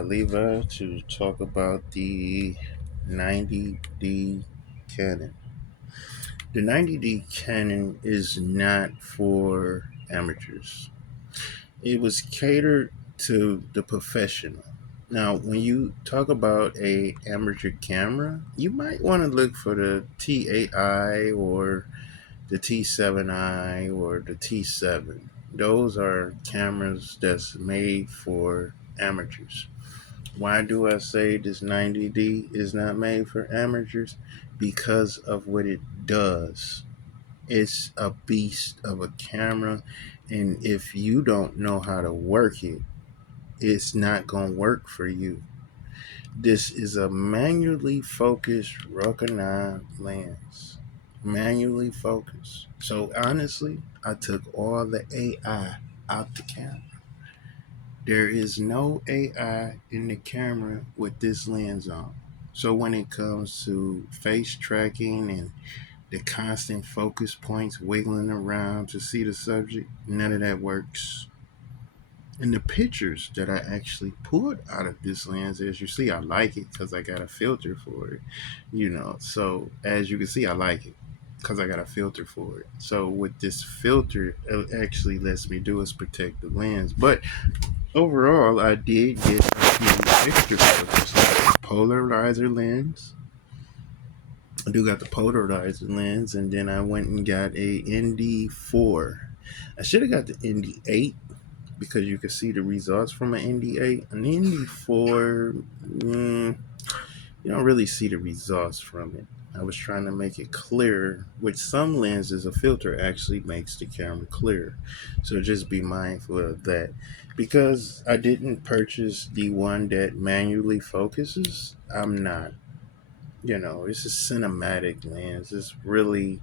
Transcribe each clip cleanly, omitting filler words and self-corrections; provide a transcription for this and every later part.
Lever to talk about the 90D Canon. The 90D Canon is not for amateurs. It was catered to the professional. Now, when you talk about a amateur camera, you might want to look for the T8i or the T7i or the T7. Those are cameras that's made for amateurs. Why do I say this 90D is not made for amateurs? Because of what it does. It's a beast of a camera, and if you don't know how to work it, it's not going to work for you. This is a manually focused Rokinon lens. Manually focused. So honestly, I took all the AI out the camera. There is no AI in the camera with this lens on. So when it comes to face tracking and the constant focus points wiggling around to see the subject, none of that works. And the pictures that I actually pulled out of this lens, as you see, I like it because I got a filter for it. So as you can see, I like it because I got a filter for it. So what this filter actually lets me do is protect the lens. But overall, I did get a few extra filters like the polarizer lens. I do got the polarizer lens, and then I went and got a ND4. I should have got the ND8 because you could see the results from an ND8. An ND4, you don't really see the results from it. I was trying to make it clear. With some lenses, a filter actually makes the camera clear. So just be mindful of that. Because I didn't purchase the one that manually focuses, I'm not. It's a cinematic lens. It's really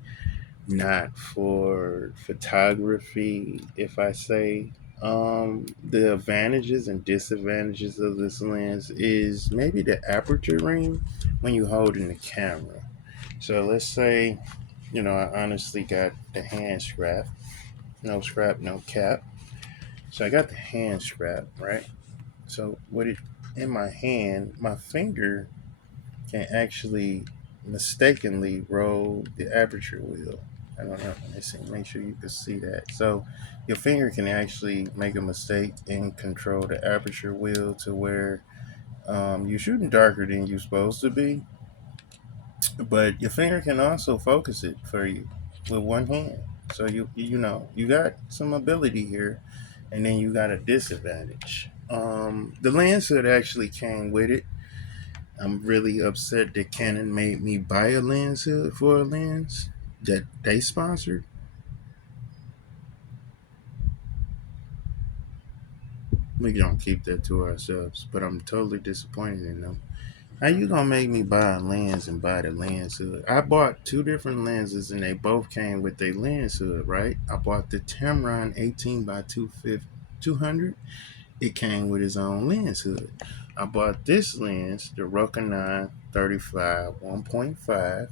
not for photography, if I say. The advantages and disadvantages of this lens is maybe the aperture ring when you hold in the camera. So let's say, I honestly got the hand strap, no strap, no cap. So I got the hand strap, right? So what it in my hand, my finger can actually mistakenly roll the aperture wheel. I don't know. Let's see. Make sure you can see that. So your finger can actually make a mistake and control the aperture wheel to where you're shooting darker than you're supposed to be, but your finger can also focus it for you with one hand. So you got some ability here, and then you got a disadvantage. The lens hood actually came with it. I'm really upset that Canon made me buy a lens hood for a lens that they sponsored. We don't keep that to ourselves, but I'm totally disappointed in them. How you gonna make me buy a lens and buy the lens hood? I bought two different lenses and they both came with a lens hood, right? I bought the Tamron 18 by 200. It came with its own lens hood. I bought this lens, the Rokinon 35 1.5,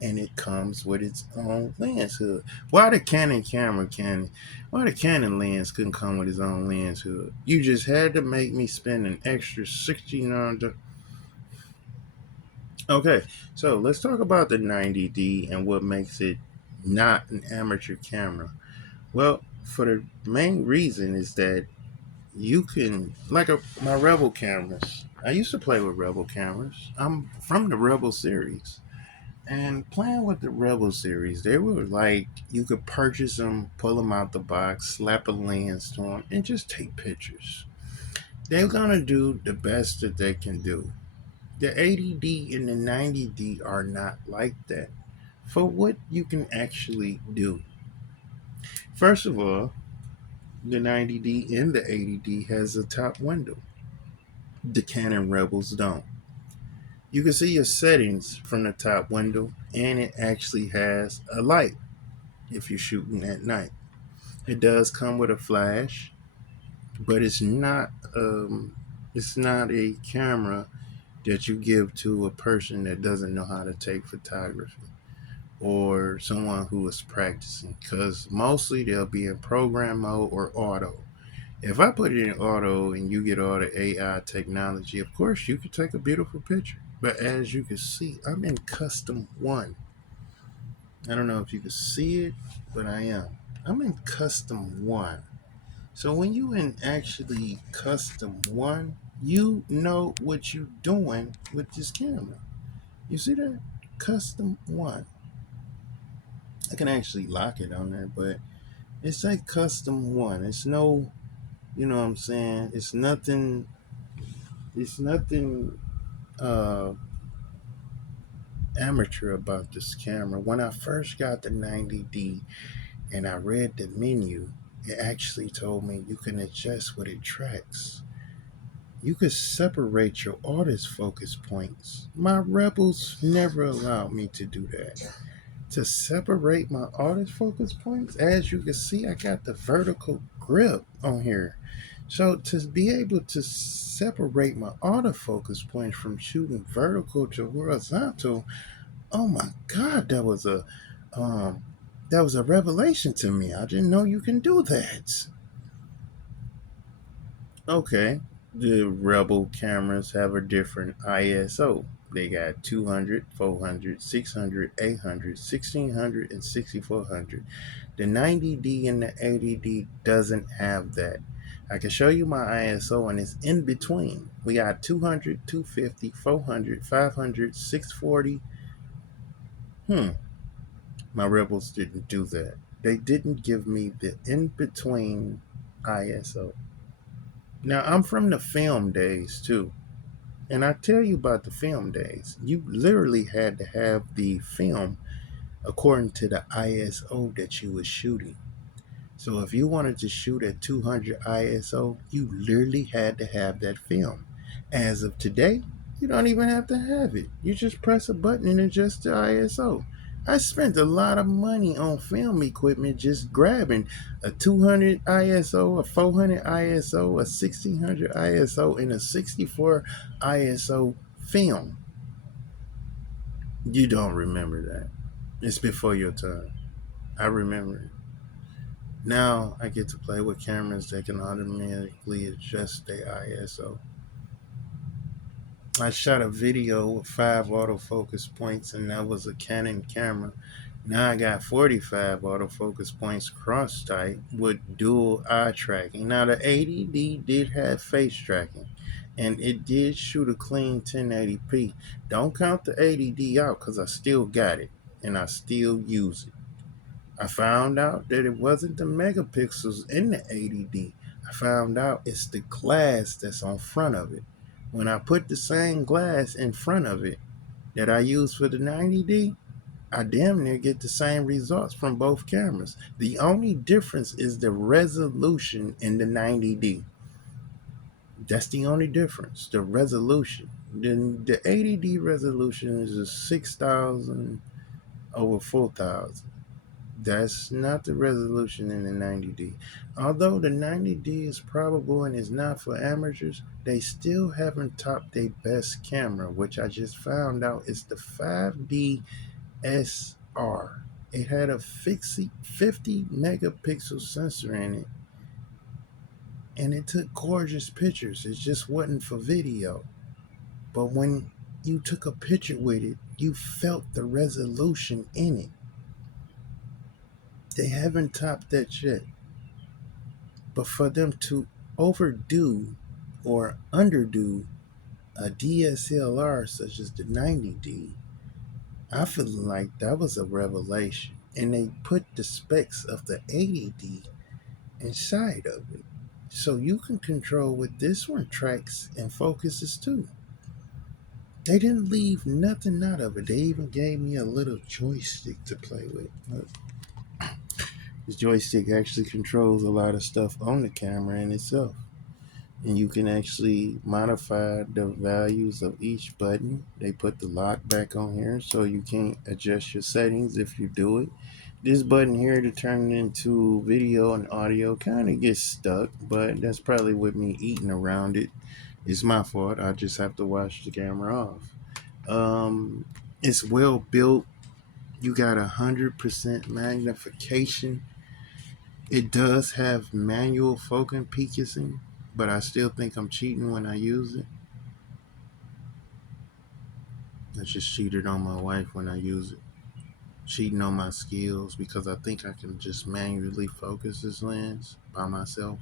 and it comes with its own lens hood. Why the Canon camera can why the Canon lens couldn't come with its own lens hood? You just had to make me spend an extra $69. Okay, so let's talk about the 90D and what makes it not an amateur camera. Well, for the main reason is that you can my Rebel cameras. I used to play with Rebel cameras. I'm from the Rebel series, and playing with the Rebel series, they were like you could purchase them, pull them out the box, slap a lens to them, and just take pictures. They're gonna do the best that they can do. The 80D and the 90D are not like that. For what you can actually do. First of all, the 90D and the 80D has a top window. The Canon Rebels don't. You can see your settings from the top window, and it actually has a light if you're shooting at night. It does come with a flash, but it's not a camera that you give to a person that doesn't know how to take photography or someone who is practicing, because mostly they'll be in program mode or auto. If I put it in auto and you get all the AI technology, of course you could take a beautiful picture. But as you can see, I'm in custom one. I don't know if you can see it, but I am. I'm in custom one. So when you in actually custom one, you know what you're doing with this camera. You see that? Custom one. I can actually lock it on there, but it's like custom one. It's no, you know what I'm saying? It's nothing uh amateur about this camera. When I first got the 90D and I read the menu, it actually told me you can adjust what it tracks. You could separate your autofocus points. My Rebels never allowed me to do that. To separate my autofocus points, as you can see, I got the vertical grip on here. So to be able to separate my autofocus points from shooting vertical to horizontal, oh my God, um that was a revelation to me. I didn't know you can do that. Okay. The Rebel cameras have a different ISO. They got 200, 400, 600, 800, 1600, and 6400. The 90D and the 80D doesn't have that. I can show you my ISO and it's in between. We got 200, 250, 400, 500, 640. Hmm, my Rebels didn't do that. They didn't give me the in between ISO. Now, I'm from the film days too. And I tell you about the film days. You literally had to have the film according to the ISO that you were shooting. So if you wanted to shoot at 200 ISO, you literally had to have that film. As of today, you don't even have to have it. You just press a button and adjust the ISO. I spent a lot of money on film equipment just grabbing a 200 ISO, a 400 ISO, a 1600 ISO, and a 64 ISO film. You don't remember that. It's before your time. I remember it. Now I get to play with cameras that can automatically adjust their ISO. I shot a video with 5 autofocus points, and that was a Canon camera. Now I got 45 autofocus points cross type with dual eye tracking. Now the 80D did have face tracking, and it did shoot a clean 1080p. Don't count the 80D out because I still got it, and I still use it. I found out that it wasn't the megapixels in the 80D. I found out it's the glass that's on front of it. When I put the same glass in front of it that I use for the 90D, I damn near get the same results from both cameras. The only difference is the resolution in the 90D. That's the only difference, the resolution. Then the 80D resolution is a 6,000 over 4,000. That's not the resolution in the 90D. Although the 90D is probable and is not for amateurs, they still haven't topped their best camera, which I just found out is the 5D SR. It had a 50 megapixel sensor in it, and it took gorgeous pictures. It just wasn't for video. But when you took a picture with it, you felt the resolution in it. They haven't topped that yet. But for them to overdo or underdo a DSLR such as the 90D, I feel like that was a revelation. And they put the specs of the 80D inside of it. So you can control what this one tracks and focuses too. They didn't leave nothing out of it. They even gave me a little joystick to play with. Look, this joystick actually controls a lot of stuff on the camera in itself. And you can actually modify the values of each button. They put the lock back on here so you can't adjust your settings if you do it. This button here to turn it into video and audio kind of gets stuck, but that's probably with me eating around it. It's my fault. I just have to wash the camera off. Um, it's well built. You got 100% magnification. It does have manual focusing, but I still think I'm cheating when I use it. I just cheated on my wife when I use it. Cheating on my skills because I think I can just manually focus this lens by myself.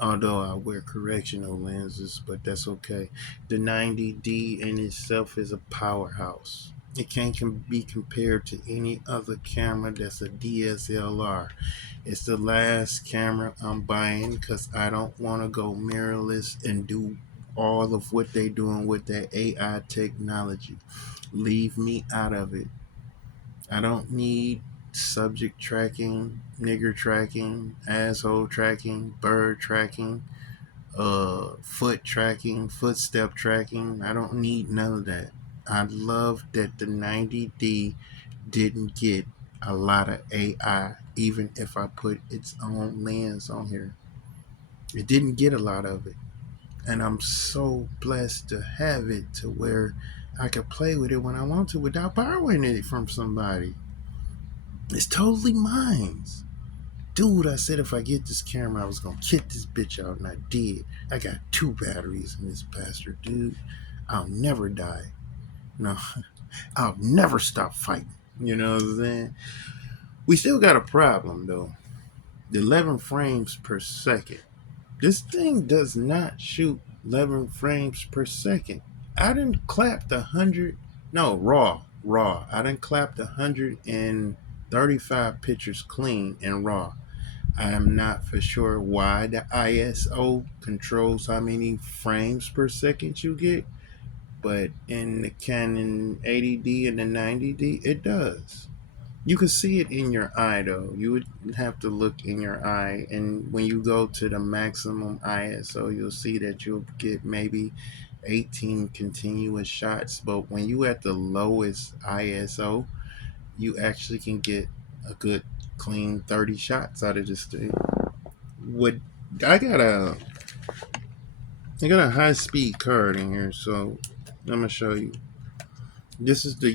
Although I wear correctional lenses, but that's okay. The 90D in itself is a powerhouse. It can't be compared to any other camera that's a DSLR. It's the last camera I'm buying because I don't want to go mirrorless and do all of what they're doing with that AI technology. Leave me out of it. I don't need subject tracking, nigger tracking, asshole tracking, bird tracking, foot tracking, footstep tracking. I don't need none of that. I love that the 90D didn't get a lot of AI, even if I put its own lens on here. It didn't get a lot of it. And I'm so blessed to have it to where I can play with it when I want to without borrowing it from somebody. It's totally mine. Dude, I said if I get this camera, I was gonna kit this bitch out, and I did. I got 2 batteries in this bastard, dude. I'll never die. No, I'll never stop fighting. You know what I'm saying? We still got a problem though. The 11 frames per second. This thing does not shoot 11 frames per second. I didn't clap the 100. No, raw. I didn't clap the 135 pictures clean in raw. I am not for sure why the ISO controls how many frames per second you get, but in the Canon 80D and the 90D, it does. You can see it in your eye though. You would have to look in your eye, and when you go to the maximum ISO, you'll see that you'll get maybe 18 continuous shots. But when you at the lowest ISO, you actually can get a good clean 30 shots out of this thing. What I got a I got a high speed card in here, so I'm gonna show you. This is the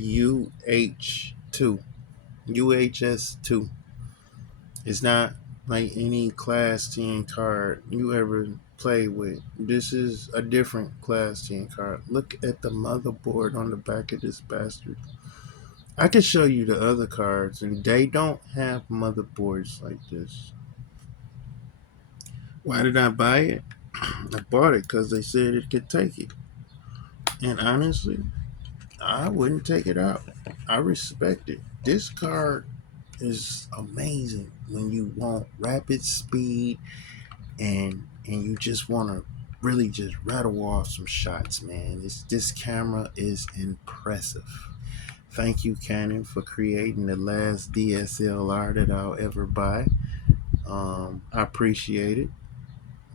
UHS2. It's not like any class 10 card you ever play with. This is a different class 10 card. Look at the motherboard on the back of this bastard. I can show you the other cards, and they don't have motherboards like this. Why did I buy it? I bought it because they said it could take it. And honestly, I wouldn't take it out. I respect it. This card is amazing when you want rapid speed and you just want to really just rattle off some shots, man. This camera is impressive. Thank you, Canon, for creating the last DSLR that I'll ever buy. I appreciate it.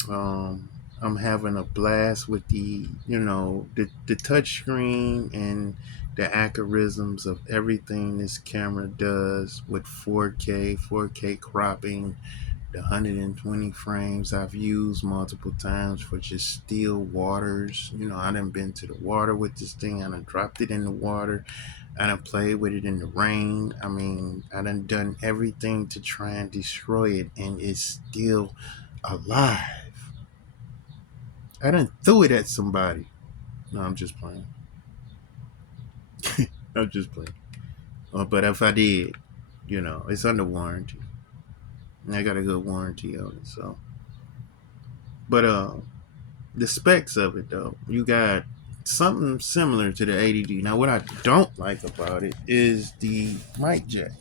I'm having a blast with the touch screen and the algorithms of everything this camera does with 4K cropping, the 120 frames I've used multiple times for just still waters. I done been to the water with this thing. I done dropped it in the water. I done played with it in the rain. I mean, I done everything to try and destroy it, and it's still alive. I done threw it at somebody. No, I'm just playing. I'm just playing. But if I did, it's under warranty. I got a good warranty on it. So, but the specs of it though, you got something similar to the 80D. Now, what I don't like about it is the mic jack.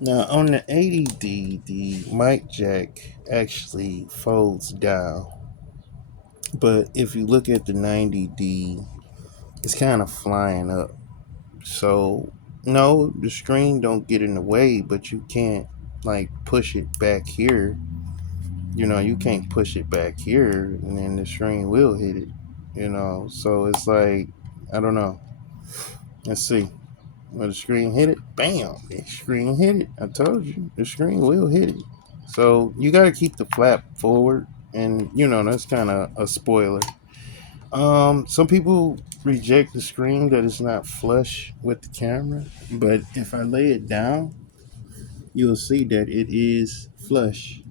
Now, on the 80D, the mic jack actually folds down. But if you look at the 90D, it's kind of flying up. So no, the screen don't get in the way, but you can't like push it back here. You can't push it back here, and then the screen will hit it. So it's like I don't know. Let's see. Well, the screen hit it. Bam! The screen hit it. I told you, the screen will hit it. So you got to keep the flap forward, and that's kind of a spoiler. Some people reject the screen that is not flush with the camera, but if I lay it down, you'll see that it is flush,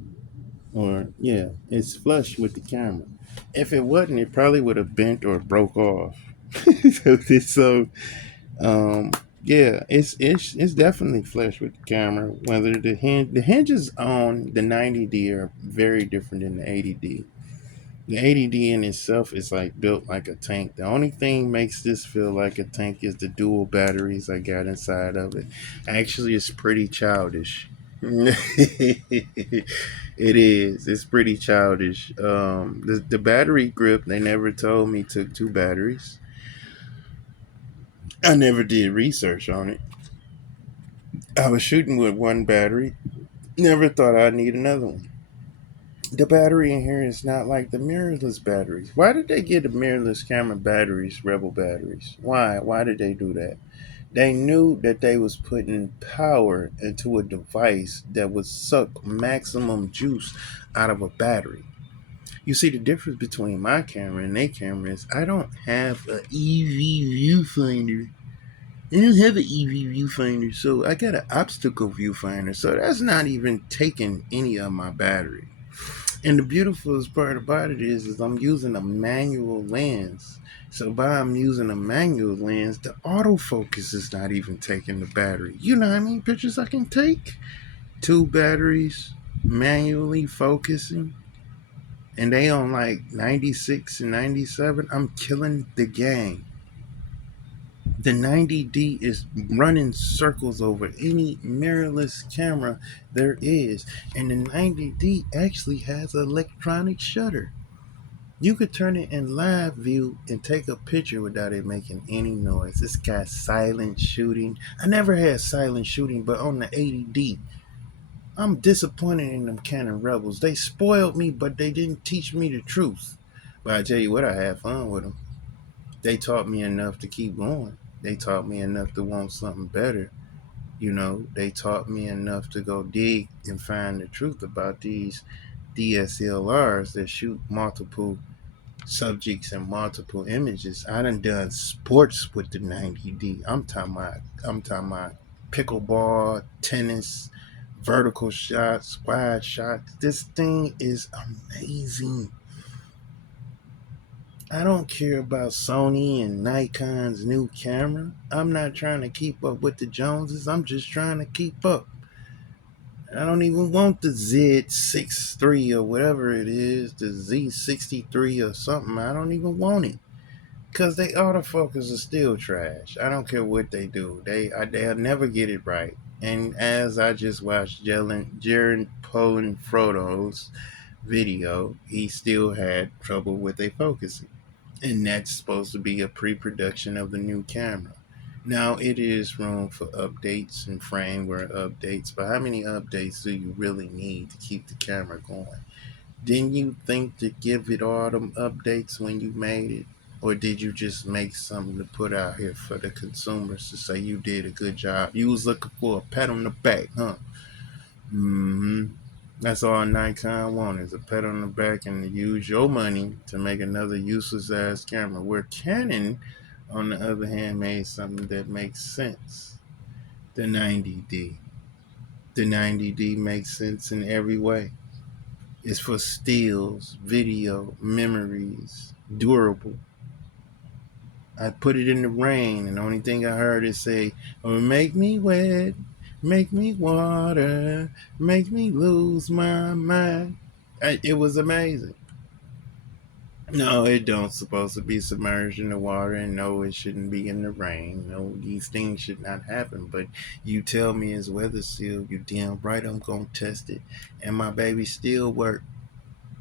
or yeah, it's flush with the camera. If it wasn't, it probably would have bent or broke off. So um, yeah, it's definitely flush with the camera. Whether the hinges on the 90D are very different than the 80D. The 80D in itself is like built like a tank. The only thing makes this feel like a tank is the dual batteries I got inside of it. Actually, it's pretty childish. It is. It's pretty childish. The battery grip, they never told me took two batteries. I never did research on it. I was shooting with one battery. Never thought I'd need another one. The battery in here is not like the mirrorless batteries. Why did they get the mirrorless camera batteries, Rebel batteries? Why? Why did they do that? They knew that they was putting power into a device that would suck maximum juice out of a battery. You see, the difference between my camera and their camera is I don't have an EV viewfinder. I don't have an EV viewfinder, so I got an obstacle viewfinder. So that's not even taking any of my battery. And the beautifulest part about it is I'm using a manual lens. So by I'm using a manual lens, the autofocus is not even taking the battery. You know how many pictures I can take? Two batteries manually focusing. And they on like 96 and 97. I'm killing the game. The 90D is running circles over any mirrorless camera there is. And the 90D actually has an electronic shutter. You could turn it in live view and take a picture without it making any noise. It's got silent shooting. I never had silent shooting, but on the 80D, I'm disappointed in them Canon Rebels. They spoiled me, but they didn't teach me the truth. But I tell you what, I had fun with them. They taught me enough to keep going. They taught me enough to want something better. You know, they taught me enough to go dig and find the truth about these DSLRs that shoot multiple subjects and multiple images. I done sports with the 90D. I'm talking about pickleball, tennis, vertical shots, wide shots. This thing is amazing. I don't care about Sony and Nikon's new camera. I'm not trying to keep up with the Joneses. I'm just trying to keep up. I don't even want the Z63 or whatever it is, the Z63 or something. I don't even want it. Because they autofocus are still trash. I don't care what they do. They'll never get it right. And as I just watched Jared Poland Frodo's video, he still had trouble with a focusing. And that's supposed to be a pre-production of the new camera. Now it is room for updates and firmware updates, but how many updates do you really need to keep the camera going? Didn't you think to give it all them updates when you made it? Or did you just make something to put out here for the consumers to say you did a good job? You was looking for a pat on the back, huh? Mm-hmm. That's all Nikon wants is a pat on the back and to use your money to make another useless ass camera. Where Canon, on the other hand, made something that makes sense. The 90D. The 90D makes sense in every way. It's for stills, video, memories, durable. I put it in the rain, and the only thing I heard is say, "Oh, make me wet, make me water, make me lose my mind." It was amazing. No, it don't supposed to be submerged in the water, and no, it shouldn't be in the rain. No, these things should not happen. But you tell me it's weather sealed, you damn right I'm gonna test it, and my baby still work.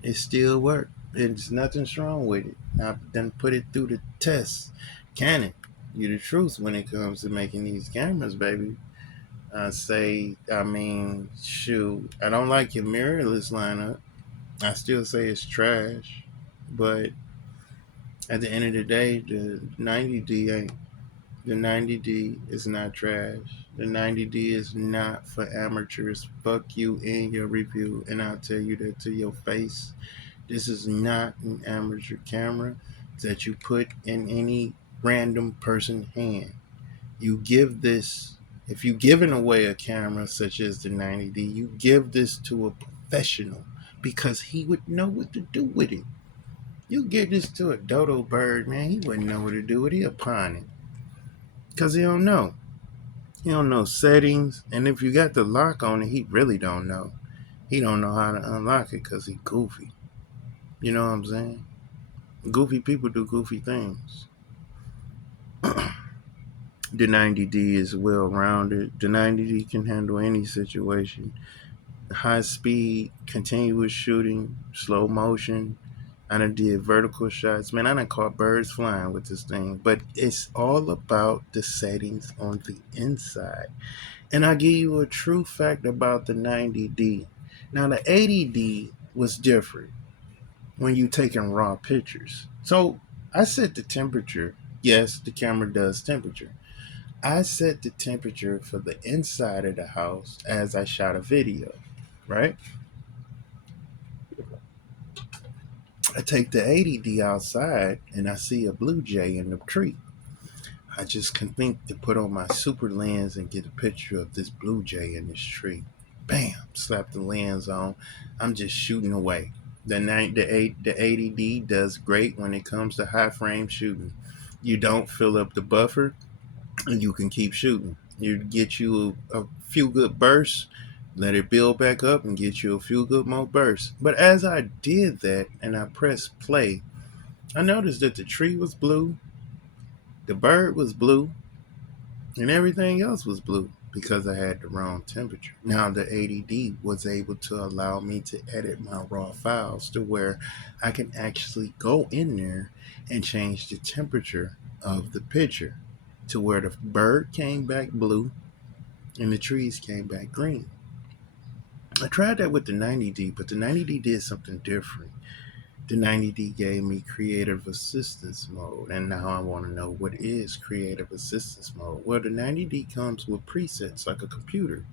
It still worked. There's nothing wrong with it. I've done put it through the test. Canon, you the truth when it comes to making these cameras, baby. I mean, shoot, I don't like your mirrorless lineup. I still say it's trash, but at the end of the day, the 90D ain't. The 90D is not trash. The 90D is not for amateurs. Fuck you in your review, and I'll tell you that to your face. This is not an amateur camera that you put in any random person's hand. You give this If you're giving away a camera such as the 90D, you give this to a professional because he would know what to do with it. You give this to a dodo bird, man, he wouldn't know what to do with it. He'll pawn it because he don't know. He don't know settings, and if you got the lock on it, he really don't know. He don't know how to unlock it because he goofy. You know what I'm saying? Goofy people do goofy things. The 90D is well rounded. The 90D can handle any situation. High speed, continuous shooting, slow motion. I done did vertical shots. Man, I done caught birds flying with this thing. But it's all about the settings on the inside. And I'll give you a true fact about the 90D. Now, the 80D was different when you taking raw pictures. So I set the temperature. Yes, the camera does temperature. I set the temperature for the inside of the house as I shot a video, right? I take the 80D outside and I see a blue jay in the tree. I just can think to put on my super lens and get a picture of this blue jay in this tree. Bam! Slap the lens on. I'm just shooting away. The 80D does great when it comes to high frame shooting. You don't fill up the buffer and you can keep shooting. You get you a few good bursts, let it build back up and get you a few good more bursts. But as I did that and I pressed play, I noticed that the tree was blue, the bird was blue, and everything else was blue because I had the wrong temperature. Now the 80D was able to allow me to edit my raw files to where I can actually go in there and change the temperature of the picture to where the bird came back blue and the trees came back green. I tried that with the 90D, but the 90D did something different. The 90D gave me creative assistance mode, and now I want to know what is creative assistance mode. Well, the 90D comes with presets like a computer.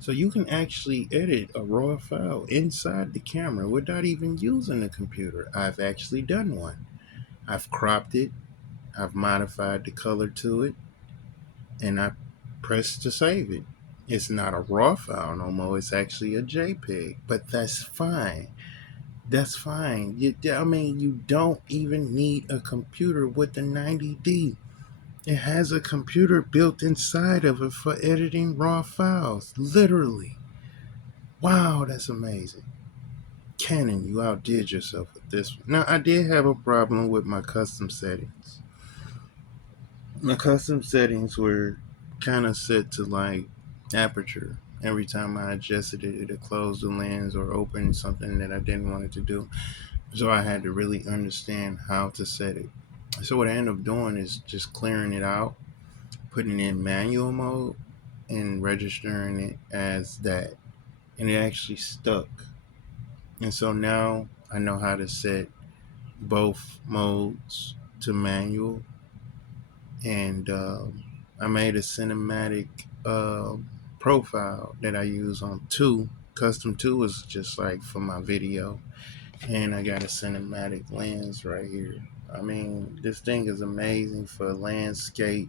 So you can actually edit a raw file inside the camera without even using the computer. I've actually done one. I've cropped it, I've modified the color to it, and I pressed to save it. It's not a raw file no more, it's actually a JPEG, but that's fine. That's fine. You don't even need a computer with the 90D. It has a computer built inside of it for editing raw files. Literally. Wow, that's amazing. Canon, you outdid yourself with this one. Now, I did have a problem with my custom settings. My custom settings were kind of set to like aperture. Every time I adjusted it, it'd close the lens or open something that I didn't want it to do. So I had to really understand how to set it. So what I ended up doing is just clearing it out, putting it in manual mode, and registering it as that. And it actually stuck. And so now I know how to set both modes to manual. And I made a cinematic profile that I use on 2. Custom 2 is just like for my video. And I got a cinematic lens right here. I mean, this thing is amazing for landscape,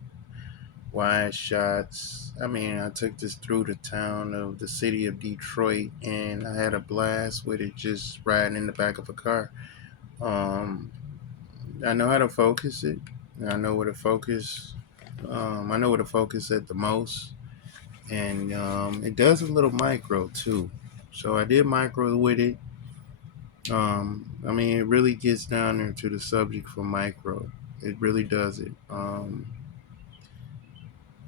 wide shots. I mean, I took this through the town of the city of Detroit, and I had a blast with it just riding in the back of a car. Um, I know how to focus it. I know where to focus. I know where to focus at the most, and it does a little micro too. So I did micro with it. I mean, it really gets down there to the subject for micro. It really does it.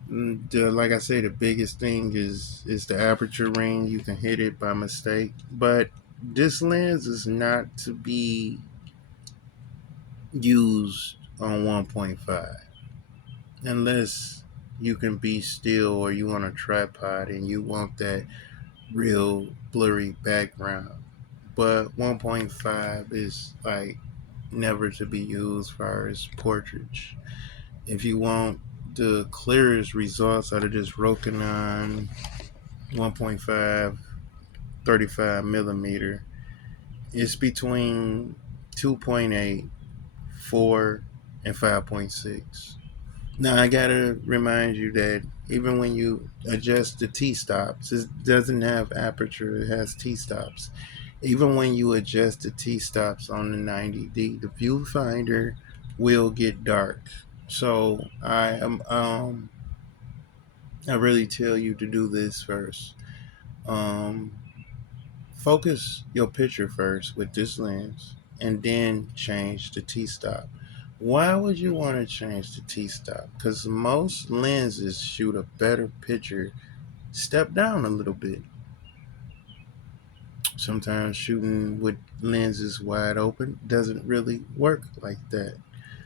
Like I say, the biggest thing is the aperture ring. You can hit it by mistake, but this lens is not to be used on 1.5 unless you can be still or you on a tripod and you want that real blurry background. But 1.5 is like never to be used as far as portraits. If you want the clearest results out of this Rokinon 1.5 35 millimeter, it's between 2.8, 4, and 5.6. Now I gotta remind you that even when you adjust the T-stops, it doesn't have aperture, it has T-stops. Even when you adjust the T-stops on the 90D, the viewfinder will get dark. So I really tell you to do this first. Um, Focus your picture first with this lens and then change the T-stop. Why would you want to change the T-stop? Because most lenses shoot a better picture. Step down a little bit. Sometimes shooting with lenses wide open doesn't really work like that.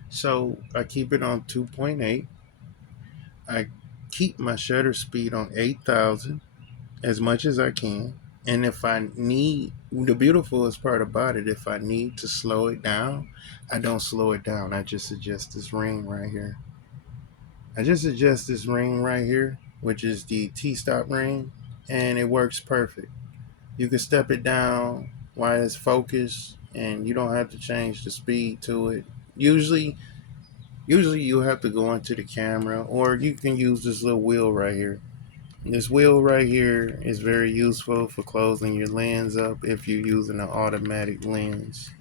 So I keep it on 2.8. I keep my shutter speed on 8,000 as much as I can. And if I need, the beautifulest part about it, if I need to slow it down, I don't slow it down. I just adjust this ring right here. I just adjust this ring right here, which is the T-stop ring, and it works perfect. You can step it down while it's focused, and you don't have to change the speed to it. Usually you have to go into the camera, or you can use this little wheel right here. This wheel right here is very useful for closing your lens up if you're using an automatic lens.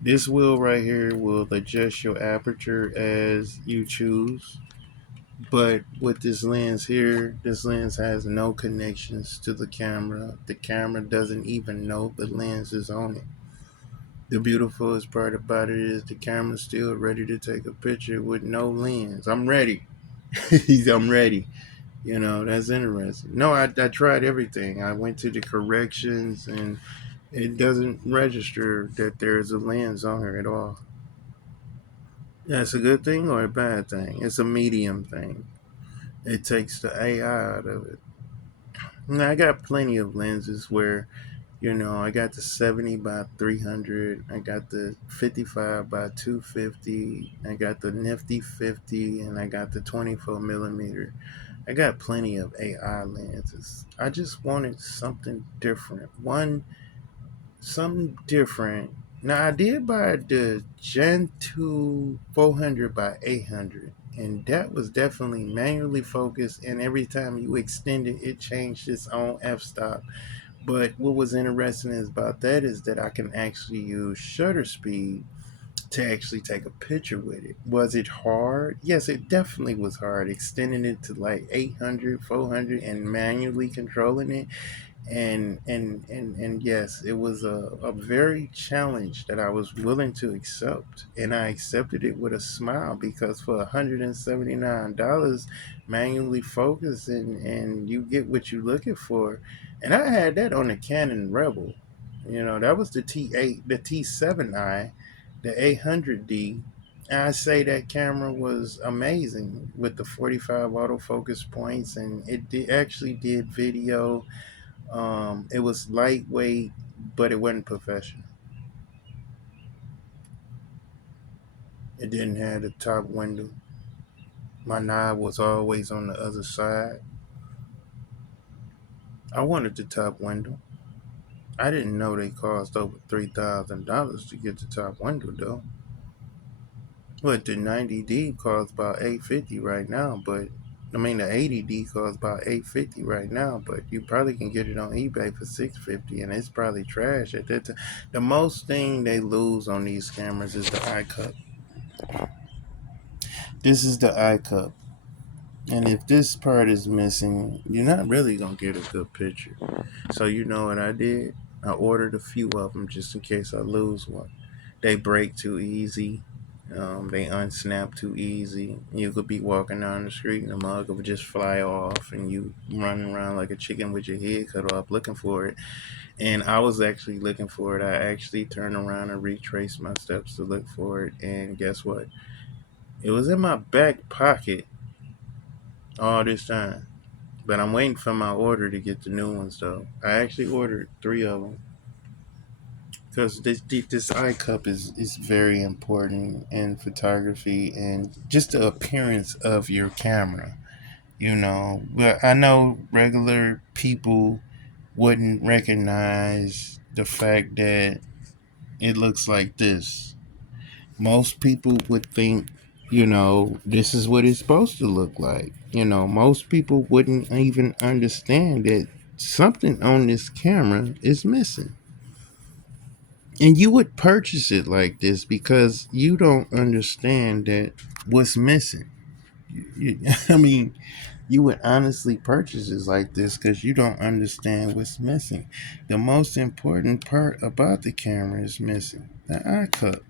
This wheel right here will adjust your aperture as you choose. But with this lens here, this lens has no connections to the camera. The camera doesn't even know the lens is on it. The beautifulest part about it is the camera's still ready to take a picture with no lens. I'm ready. I'm ready. That's interesting. No, I tried everything. I went to the corrections and it doesn't register that there's a lens on her at all. That's a good thing or a bad thing? It's a medium thing. It takes the AI out of it. Now, I got plenty of lenses where, I got the 70 by 300, I got the 55 by 250, I got the nifty 50, and I got the 24 millimeter. I got plenty of AI lenses. I just wanted something different. Something different. Now I did buy the Gen 2 400 by 800, and that was definitely manually focused. And every time you extend it, it changed its own f-stop. But what was interesting is about that is that I can actually use shutter speed to actually take a picture with it. Was it hard? Yes, it definitely was hard. Extending it to like 800, 400, and manually controlling it. And yes, it was a very challenge that I was willing to accept. And I accepted it with a smile because for $179 manually focus and you get what you're looking for. And I had that on the Canon Rebel. That was the T8, the T7i, the 800D. And I say that camera was amazing with the 45 autofocus points, and actually did video. It was lightweight, but it wasn't professional. It didn't have the top window. My knob was always on the other side. I wanted the top window. I didn't know they cost over $3,000 to get the top window though. But the 90D costs about 850 right now, but I mean the 80D costs about 850 right now, but you probably can get it on eBay for 650, and it's probably trash at that time. The most thing they lose on these cameras is the eye cup. This is the eye cup. And if this part is missing, you're not really gonna get a good picture. So you know what I did? I ordered a few of them just in case I lose one. They break too easy. They unsnap too easy. You could be walking down the street and the mug would just fly off, and you running around like a chicken with your head cut off looking for it. And I was actually looking for it. I actually turned around and retraced my steps to look for it. And guess what? It was in my back pocket all this time. But I'm waiting for my order to get the new ones though. I actually ordered three of them because this eye cup is very important in photography and just the appearance of your camera. But I know regular people wouldn't recognize the fact that it looks like this. Most people would think this is what it's supposed to look like. Most people wouldn't even understand that something on this camera is missing. And you would purchase it like this because you don't understand that what's missing. I mean, you would honestly purchase it like this because you don't understand what's missing. The most important part about the camera is missing the eye cup.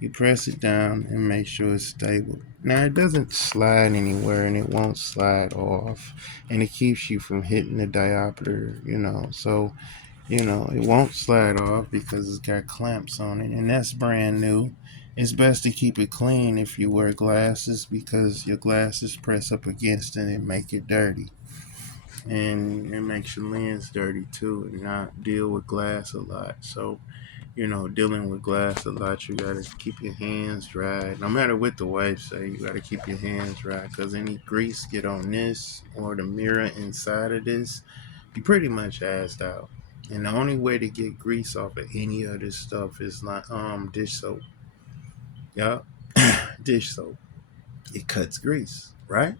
You press it down and make sure it's stable. Now, it doesn't slide anywhere and it won't slide off, and it keeps you from hitting the diopter. So, it won't slide off because it's got clamps on it, and that's brand new. It's best to keep it clean if you wear glasses because your glasses press up against it and make it dirty. And it makes your lens dirty too, and not deal with glass a lot. So, dealing with glass a lot, you gotta keep your hands dry. No matter what the wife say, you gotta keep your hands dry because any grease get on this or the mirror inside of this, you pretty much assed out. And the only way to get grease off of any of this stuff is like dish soap. Yup, dish soap. It cuts grease, right?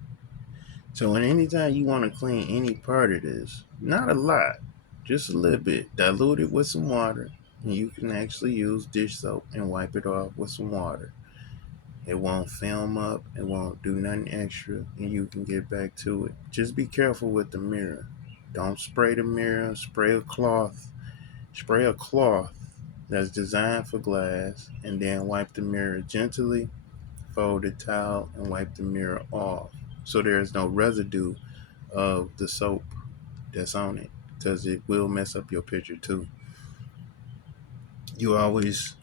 So when anytime you want to clean any part of this, not a lot, just a little bit, dilute it with some water, and you can actually use dish soap and wipe it off with some water. It won't film up, it won't do nothing extra, and you can get back to it. Just be careful with the mirror. Don't spray the mirror, spray a cloth that's designed for glass, and then wipe the mirror gently, fold the towel, and wipe the mirror off so there is no residue of the soap that's on it because it will mess up your picture too. You always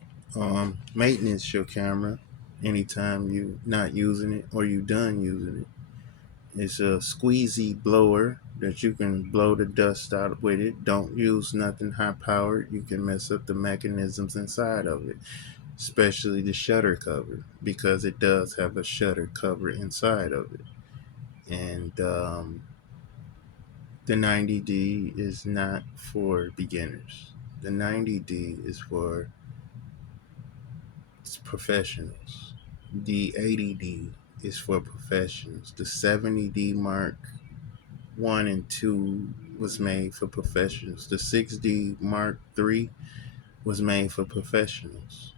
maintenance your camera anytime you not using it or you done using it. It's a squeezy blower that you can blow the dust out with it. Don't use nothing high powered. You can mess up the mechanisms inside of it, especially the shutter cover because it does have a shutter cover inside of it. And the 90D is not for beginners. The 90D is for professionals. The 80D is for professionals. The 70D Mark 1 and 2 was made for professionals. The 6D Mark 3 was made for professionals.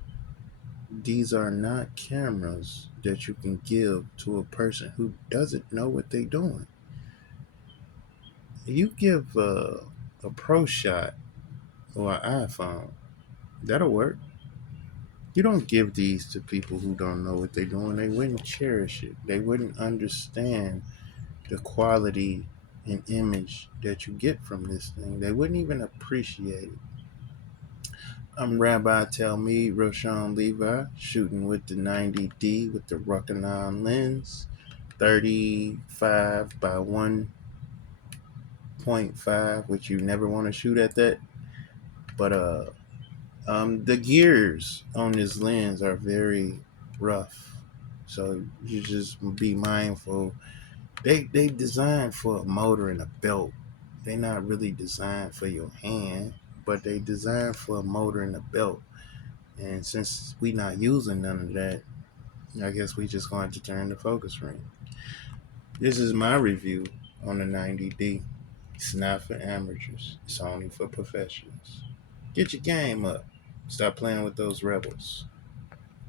These are not cameras that you can give to a person who doesn't know what they're doing. You give a Pro Shot or an iPhone, that'll work. You don't give these to people who don't know what they're doing. They wouldn't cherish it. They wouldn't understand the quality and image that you get from this thing. They wouldn't even appreciate it. I'm Rabbi Talmud Roshan Levi, shooting with the 90D with the Ruckanon lens, 35 by 1.5, which you never want to shoot at that. But the gears on this lens are very rough, so you just be mindful. They designed for a motor and a belt. They're not really designed for your hand, but they designed for a motor and a belt. And since we not using none of that, I guess we just going to turn the focus ring. This is my review on the 90D. It's not for amateurs. It's only for professionals. Get your game up. Stop playing with those rebels.